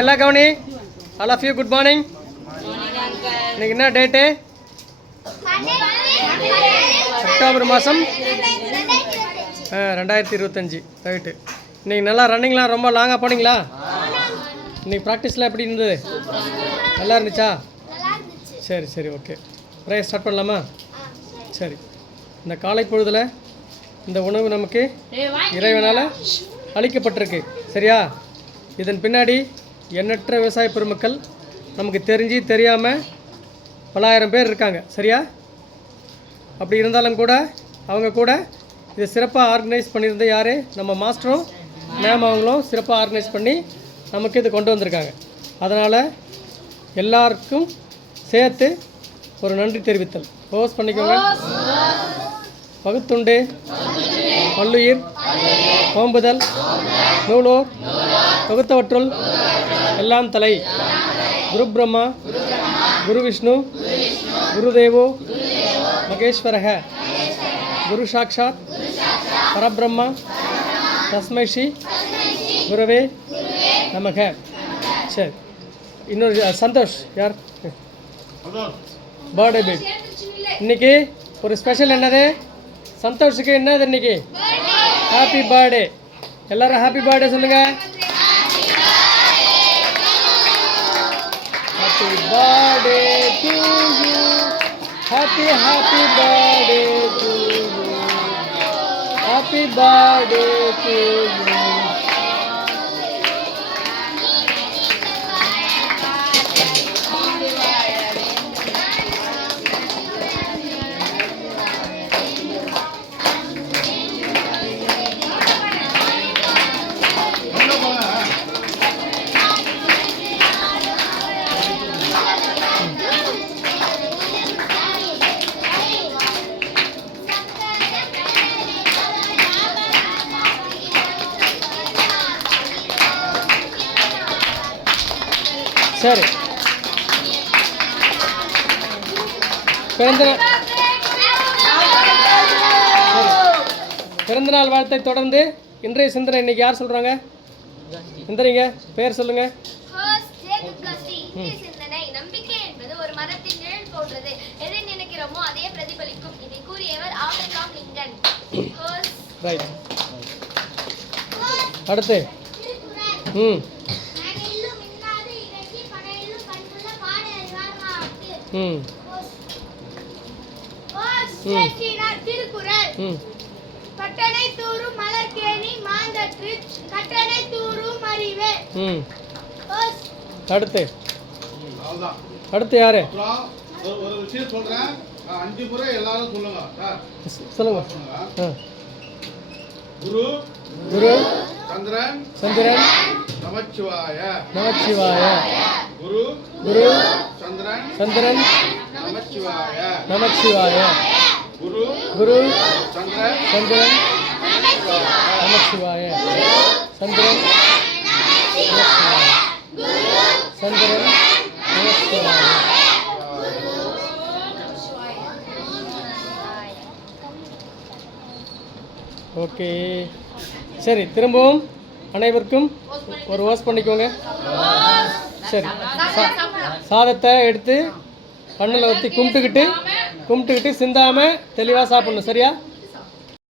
எல்லா கவனி. All of you good morning. இன்னைக்கு என்ன டேட்டு? அக்டோபர் மாதம் 2025. ரைட்டு. இன்னைக்கு நல்லா ரன்னிங்லாம் ரொம்ப லாங்காக போனீங்களா? இன்னைக்கு ப்ராக்டிஸ்லாம் எப்படி இருந்தது? நல்லா இருந்துச்சா? சரி சரி ஓகே. ப்ரேயர் ஸ்டார்ட் பண்ணலாமா? சரி. இந்த காலை பொழுதில் இந்த உணவு நமக்கு இறைவனால் அளிக்கப்பட்டிருக்கு. சரியா? இதன் பின்னாடி எண்ணற்ற விவசாய பெருமக்கள் நமக்கு தெரிஞ்சு தெரியாமல் பலாயிரம் பேர் இருக்காங்க. சரியா? அப்படி இருந்தாலும் கூட அவங்க கூட இதை சிறப்பாக ஆர்கனைஸ் பண்ணியிருந்த யார்? நம்ம மாஸ்டரும் மேம் அவங்களும் சிறப்பாக ஆர்கனைஸ் பண்ணி நமக்கு இது கொண்டு வந்திருக்காங்க. அதனால் எல்லாருக்கும் சேர்த்து ஒரு நன்றி தெரிவித்தல். போஸ் பண்ணிக்கோங்க. பகுத்துண்டு, பல்லுயிர், ஓம்புதல், நூலோர், தொகுத்தவற்றுள் எல்லாம் தலை. குரு பிரம்மா, குரு விஷ்ணு, குருதேவோ மகேஸ்வரக, குரு சாட்சாத் பரபிரம்மா தஸ்மை ஸ்ரீ குருவே நமக. சரி. இன்னொரு சந்தோஷ் யார்? Birthday baby. இன்னைக்கு ஒரு ஸ்பெஷல் என்னது? சந்தோஷுக்கு என்னது இன்னைக்கு? Happy birthday. எல்லாரும் ஹாப்பி பர்த்டே சொல்லுங்க. Happy birthday to you. Happy happy birthday to you. Happy birthday to you. சரி. பிறந்தநாள் வாழ்த்தை தொடர்ந்து இன்றைய சிந்தனை இன்னைக்கு யார் சொல்றாங்க? சிந்தனைங்க பேர் சொல்லுங்க. நம்பிக்கை என்பது ஒரு மரத்தின் நிழல் போன்றது. எதை நினைக்கிறோமோ அதே பிரதிபலிக்கும். இதை கூறியவர் ஆபிரகாம் லிங்கன். ரைட். அடுத்து திருக்குறள். கட்டணை தூரும் மலர்கேணி மாந்தற்று கட்டணை தூரும் அறிவே. அடுத்து அடுத்து யாரு? ஒரு விஷயம் சொல்றேன், 5 முறை எல்லாரும் சொல்லுங்க. சொல்லுங்க. குரு குரு சந்திரன் சந்திரன் நமச்சிவாய. நமச்சிவாய. குரு குரு சந்திரன் சந்திரன் நமச்சிவாய. நமச்சிவாய. குரு குரு சந்திரன் சந்திரன் நமச்சிவாய. சந்திரன் நமச்சிவாய. சந்திரன் நமச்சிவாய. ஓகே. சரி, திரும்பவும் அனைவருக்கும் ஒரு வாஷ் பண்ணிக்கோங்க. சரி. சாதத்தை எடுத்து கண்ணில் ஊற்றி கும்பிட்டுக்கிட்டு சிந்தாமல் தெளிவாக சாப்பிடணும். சரியா?